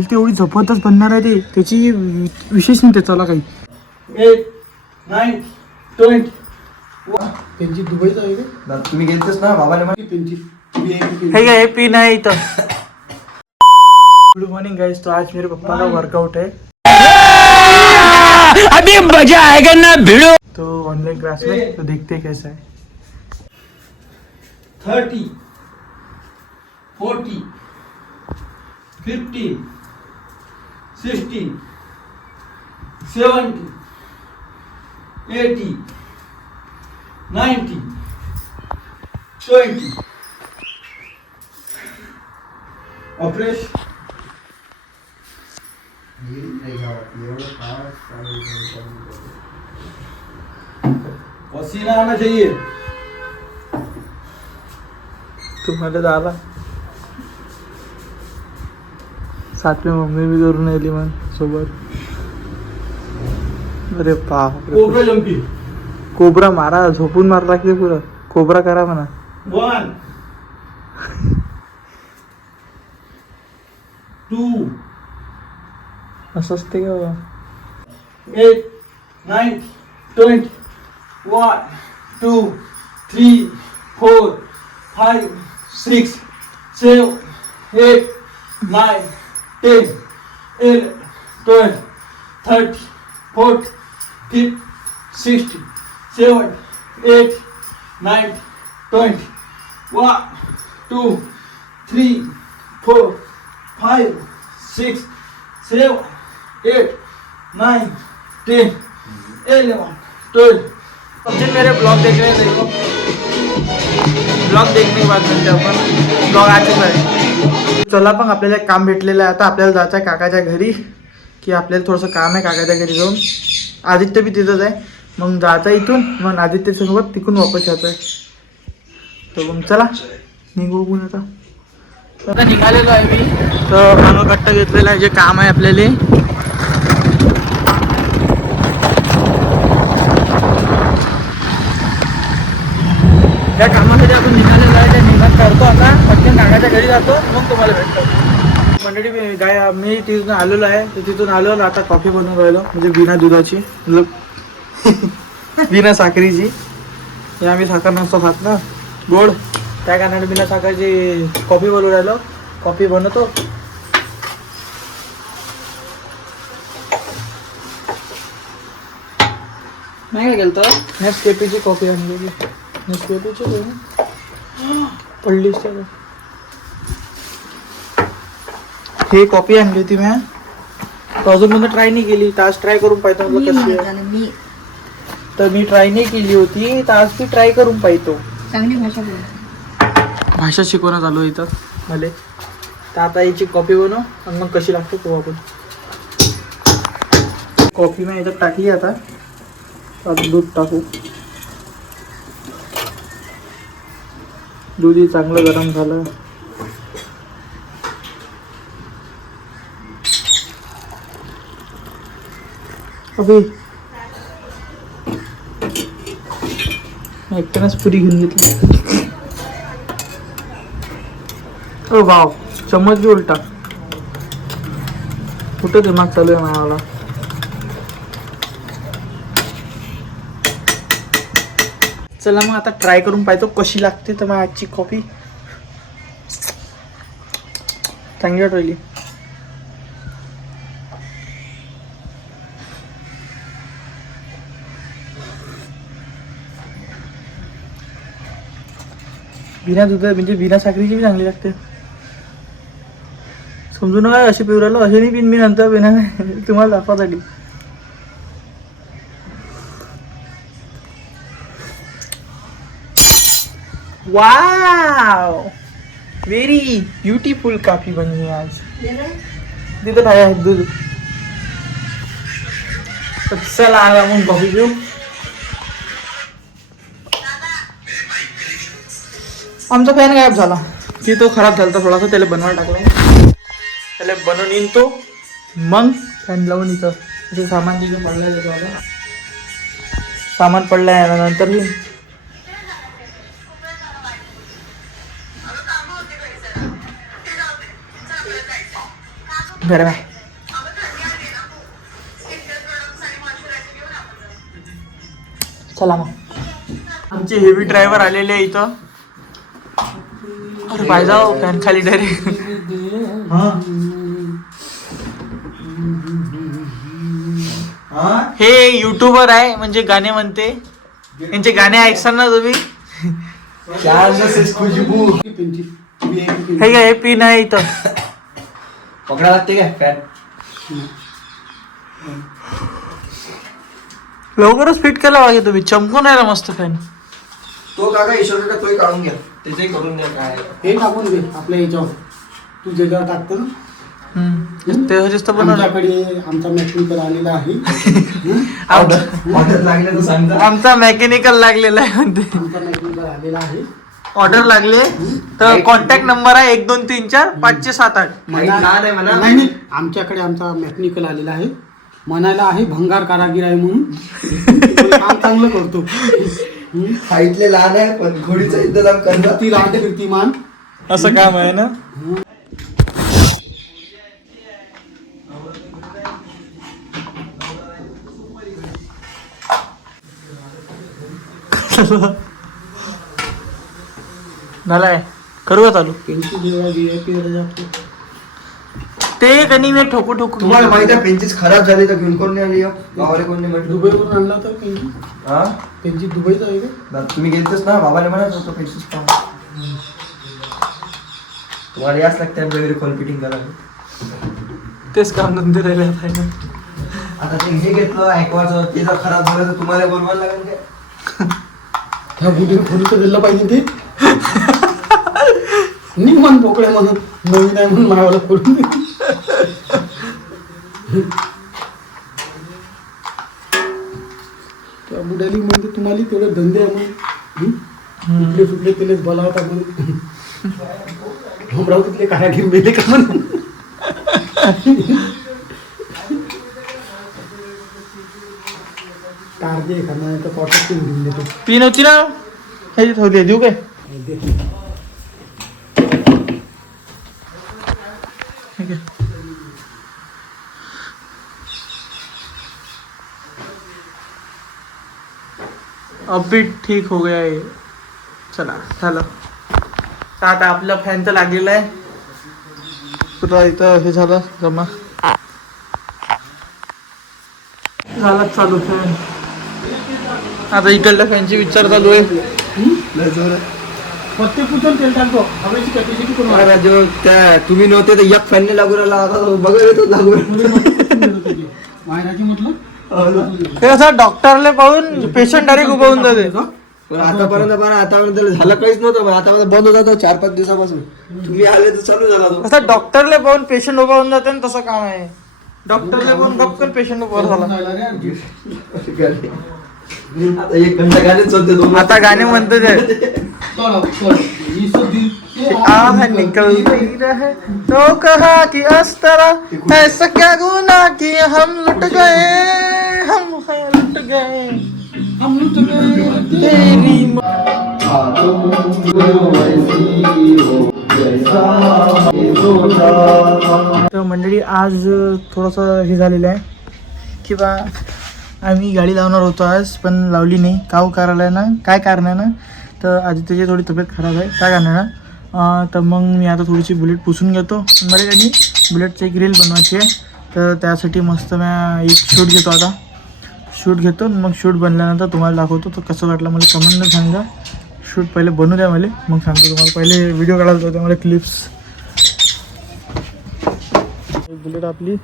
ती एवढी जबरदस्त बनणार आहे ते, त्याची विशेष नाही त्याचा काही. 8 9 20 त्यांची दुबईच आहे का? तुम्ही गेलतेच ना बाबाने मला त्यांची हे काय पिन आहे इथं. Good morning guys. तो आज मेरे पापा का वर्कआउट है. अभी मजा आएगा ना भिड़ो. तो ऑनलाइन क्लास में, तो देखते कैसा है. 30 40 50 60 70 80 90 20 अप्रेश पसीना आना चाहिए. तुम्हाला झाला साथ में मम्मी भी करून आली मग सोबत. अरे बाप, कोबरा जंपी. कोबरा मारा, झोपून मारा लागते पुरं. कोबरा करा म्हणा. 1 2 असं असते का बाबा. 8 9 20 1 2 3 4 5 6 7 8 9 10 11 12 13 14 15 16 17 8 9 20 1 2 3 4 5 6 7 8 9 10 11 12. समझे मेरे ब्लॉग देख रहे हैं. देखो ब्लॉग देखने के बाद मिलते हैं आपण. ब्लॉग आ चुका आहे. चला पण आपल्याला एक काम भेटलेलं आहे. आता आपल्याला जायचं आहे काकाच्या घरी, की आपल्याला थोडंसं काम आहे काकाच्या घरी जाऊन. आदित्य बी तिथंच आहे. मग जायचं इथून, मग आदित्यसोबत तिकडून वापस यायचं आहे. तर मग चला निघू आता. आता निघालेलो आहे मी. तर मागं कट्टा घेतलेला आहे, जे काम आहे आपल्याला. त्या कामासाठी आपण निघालेलो आहे. त्या निघात करतो आता. पटकन काकाच्या घरी जातो, मग तुम्हाला भेटतो. मंडळी मी तिथून आलेलो आहे. तर तिथून आलो आता कॉफी बनवून राहिलो, म्हणजे बिना दुधाची, बिना साखरेची. हे आम्ही साखर नसतो खात ना, गोड. त्या कारणाने बिना साखरेची कॉफी बनवून राहिलो. कॉफी बनवतो. नाही काय केलं तर नेसकॅफेची कॉफी आणलेली. नेसकॅफेची पडलीच त्याला. हे कॉफी आणली होती मी. अजून मी ट्राय नाही केली. तर आज ट्राय करून पाहतो म्हटलं कशी आहे. तर मी ट्राय नाही केली होती, तर आज ती ट्राय करून पाहतो. चांगली भाषा बोल. भाषा शिकवणं चालू आहे इथं मला. तर आता याची कॉफी बनव आणि मग कशी लागते तो आपण. कॉफी मी याच्यात टाकली. आता दूध टाकू. दूध चांगलं गरम झालं. अबे एकट्यानंच पुरी घेऊन घेतली. ओ वाव, चम्मच बी उलटा. कुठं दिमाग चालू आहे मला. चला मग आता ट्राय करून पाहतो कशी लागते. तर मग आजची कॉफी चांगली वाटली. बिना दुधा म्हणजे बिना साखरेची बी चांगली लागते. समजू नका असे पिऊ राहिलो, असे नाही पिन मी नंतर बिना, तुम्हाला दाखवासाठी. वाव, व्हेरी ब्युटिफुल कॉफी बनली आज. तिथं काय आहे दूध. चला आला मग कॉफी घेऊ. आमचा फॅन गायब झाला की तो खराब झाला थोडासा. त्याला बनवायला टाकला. त्याला बनवून येईन तो, मग फॅन लावून इथं सामान तिथं पडलं. सामान पडलं नंतर बरं बाय. चला मग आमचे हेवी ड्रायव्हर आलेले आहे इथं. अरे पाय जाऊ फॅन खाली डायरेक्ट. हे युट्यूबर आहे म्हणजे गाणे म्हणते. यांचे गाणे ऐकसान ना तुम्ही. हे काय हे पिन आहे इथं. पकडा लागते काय फॅन. लवकरच फिट केला पाहिजे तुम्ही. चमकून राहिला मस्त फॅन. तो काका ईश्वर काका तोही काढून घ्या. त्याचंही करून द्या. काय हे टाकून घे आपल्या याच्यावर. तू ज्याच्यावर टाकतो ना आमच्याकडे आमचा मेकॅनिकल आलेला आहे. ऑर्डर लागले तर सांगता. आमचा मेकॅनिकल लागलेला आहे म्हणते. आमचा मेकॅनिकल आलेला आहे. ऑर्डर लागले तर कॉन्टॅक्ट नंबर आहे 1 2 3 4 5 6 7 8. लहान आहे म्हणा. नाही आमच्याकडे आमचा मेकॅनिकल आलेला आहे. म्हणायला आहे भंगार कारागीर आहे म्हणून काम चांगलं करतो. हाईटले लहान आहे पण घोडीचा इंतजाम करतात. ती राहते कीर्तिमान असं काम आहे ना. झालाय करू का चालू. त्यांची जेव्हा VIP ते कधी मी ठोकू ठोकू. तुम्हाला माहिती आहे पेंचीस खराब झाली तर घेऊन कोण नाही आली. गावाले कोण नाही म्हटलं. दुबईवरून आणला तर त्यांची हा त्यांची दुबईचा आहे का. तुम्ही गेलतेच ना. बाबाने म्हणत होतो पेंचीस पाहा. तुम्हाला याच लागते आमच्याकडे कॉल फिटिंग करायला. तेच काम धंदे राहिले आता. आता ते हे घेतलं ऐकवायचं ते जर खराब झालं तर तुम्हाला बोलवायला लागेल काय. त्या बुटीने खोली तर दिलं पाहिजे ते. निघ मन पोकळे म्हणून नवीन आहे म्हणून मायावाला खोलून दे. त्या बुडाली म्हणजे तुम्हाला तेवढे धंदे आहे म्हणून कुठले सुटले तेलेच बोला होता म्हणून. अमरावतीतले कारागीर मेले का म्हणून. टार्गे एखादा तर कॉटक घेऊन देतो. पिन होती ना हे ठेवली देऊ काय. ठीक है. अब भी ठीक हो गया आहे. चला झालं. तर आता आपलं फॅन तर लागलेलं आहे. पुरा इथं हे झालं जमा झाला चालू फॅन. आता इकडल्या फॅनची विचार चालू आहे. प्रत्येक पुसून तेल टाकतो. हवेची कॅपॅसिटी करून अरे जो त्या तुम्ही नव्हते तर एक फॅनने लागू राहिला. आता बघा येतो लागू. मायराची म्हटलं ते असं डॉक्टरला पाहून पेशंट डायरेक्ट उभं होऊन जाते. पण आतापर्यंत झालं काहीच नव्हतं. पण आतापर्यंत बंद होता तो 4-5 दिवसापासून. तुम्ही आले तर चालू झाला तो. असं डॉक्टरला पाहून पेशंट उभा होऊन जाते ना तसं काम आहे. डॉक्टरला पाहून गपकन पेशंट उभा झाला. आता 1 घंटा गाणेच चालते दोन. आता गाणे म्हणतो ते आह निकलती रहे तो कहा कि इस तरह ऐसा क्या गुनाह किया हम लुट गए हम लुट गए हम लुट गए तेरी तर मंडळी आज थोडंसं हे झालेलं आहे की बा आम्ही गाडी लावणार होतो आज पण लावली नाही. काव करायला ना काय कारण आहे ना तर आधी त्याची थोडी तब्येत खराब आहे त्या कारणानं. तर मग मी आता थोडीशी बुलेट पुसून घेतो. मला काही बुलेटची एक रील बनवायची आहे तर त्यासाठी मस्त मी एक शूट घेतो. आता शूट घेतो मग शूट बनल्यानंतर तुम्हाला दाखवतो. तर कसं वाटलं मला कमेंटनं सांगा. शूट पहिले बनवू द्या मला मग सांगतो तुम्हाला. पहिले व्हिडिओ काढायला होते मला क्लिप्स. बुलेट आपली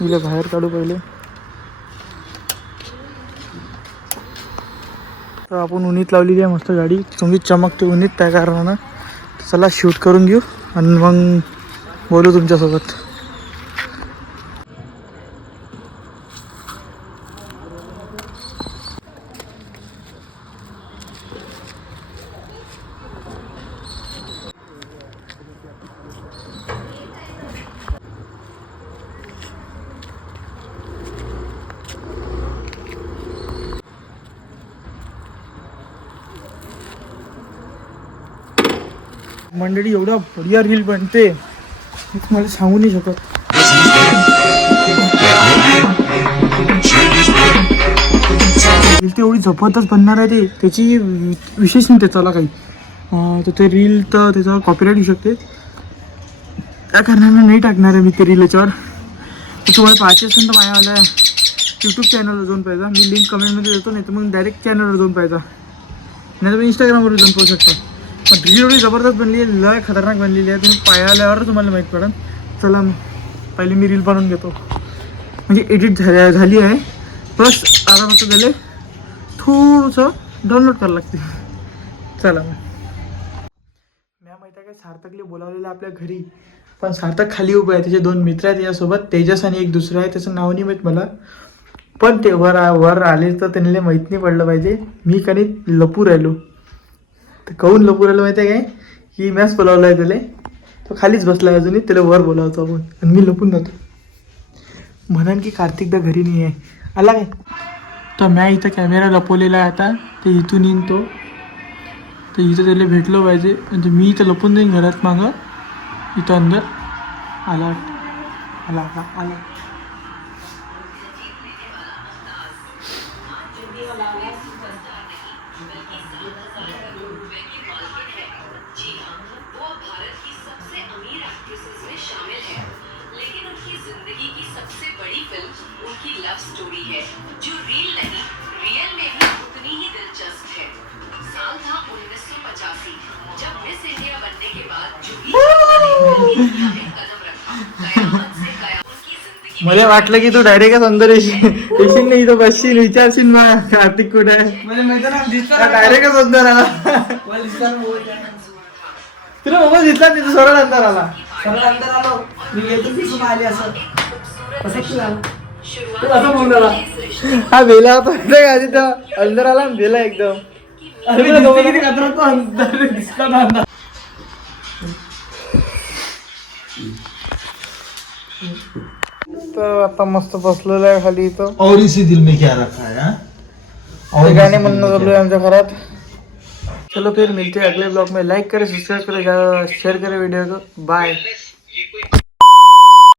हिला बाहेर काढू पहिले. तर आपण उन्हीत लावलेली आहे मस्त गाडी. तुम्ही चमकते उन्हीत त्या कारणानं. चला शूट करून घेऊ आणि मग बोलू तुमच्यासोबत. मंडळी एवढा बढिया रील बनते मी तुम्हाला सांगू नाही शकत. रील ते एवढी जबरदस्त बनणार आहे ते, त्याची विशेष नाही त्याचाला काही. तर ते रील तर त्याचा कॉपीराईट येऊ शकते, त्या कारणाने नाही टाकणार आहे मी ते रील याच्यावर. तर तुम्हाला पाहायचे असेल तर माझ्यावाला यूट्यूब चॅनलवर जाऊन पाहिजे. मी लिंक कमेंटमध्ये देतो, नाही तर मग डायरेक्ट चॅनलवर जाऊन पाहिजे, नाही तर मग इंस्टाग्रामवर जाऊन पाहू शकता. पण रील एवढी जबरदस्त बनली आहे, लय खतरनाक बनलेली आहे, तुम्ही पाहिल्यावर तुम्हाला माहीत पडेल. चला मग पहिले मी रील बनवून घेतो, म्हणजे एडिट झाली आहे, प्लस आता फक्त त्याला थोडंसं डाउनलोड करावं लागते. चला मग म्या माहिती आहे काय, सार्थकला बोलावलेलं आपल्या घरी, पण सार्थक खाली उभं आहे, त्याचे 2 मित्र आहेत त्याच्यासोबत, तेजस आणि एक दुसरा आहे, त्याचं नाव नाही माहीत मला. पण ते वर आले तर त्यांना माहीत नाही पडलं पाहिजे. मी काही लपू राहिलो, तर काहून लपू राहिलो माहिती आहे काय, की मॅच बोलावला आहे त्याला, तो खालीच बसला आहे अजूनही, त्याला वर बोलावतो आपण आणि मी लपून जातो. म्हणान की कार्तिकदा घरी नाही आहे, आला काय. तर म्या इथं कॅमेरा लपवलेला आहे आता, ते इथून येईन तो, तर इथं त्याला भेटलं पाहिजे, म्हणजे मी इथं लपून जाईन घरात मागं, इथं अंदर आला आला आला आला. स्टोरी है जो रील नहीं रियल में भी उतनी ही दिलचस्प है. साल था 1985 जब मिस इंडिया बनने के बाद जूही ने कदम रखा. कयामत से कयामत की जिंदगी मला वाटलं की तू डायरेक्टच अंदर येशील नाही, तो बसशील विचारशील मग कार्तिक कुठे आहे, डायरेक्टच अंदर आला. तुला मोबाईल दिसला नाही, तू सरळ अंदर आला. हा वेला होता आधी, तर अंदर आला आणि वेला एकदम. तर आता मस्त बसलेलं आहे खाली इथं, और इसी दिल में क्या रखा है हाँ? और गाणे म्हणणं चालू आहे आमच्या घरात. चलो फिर मिलते हैं अगले ब्लॉग में. लाइक करें, सब्सक्राइब करें, शेयर करें वीडियो को. बाय.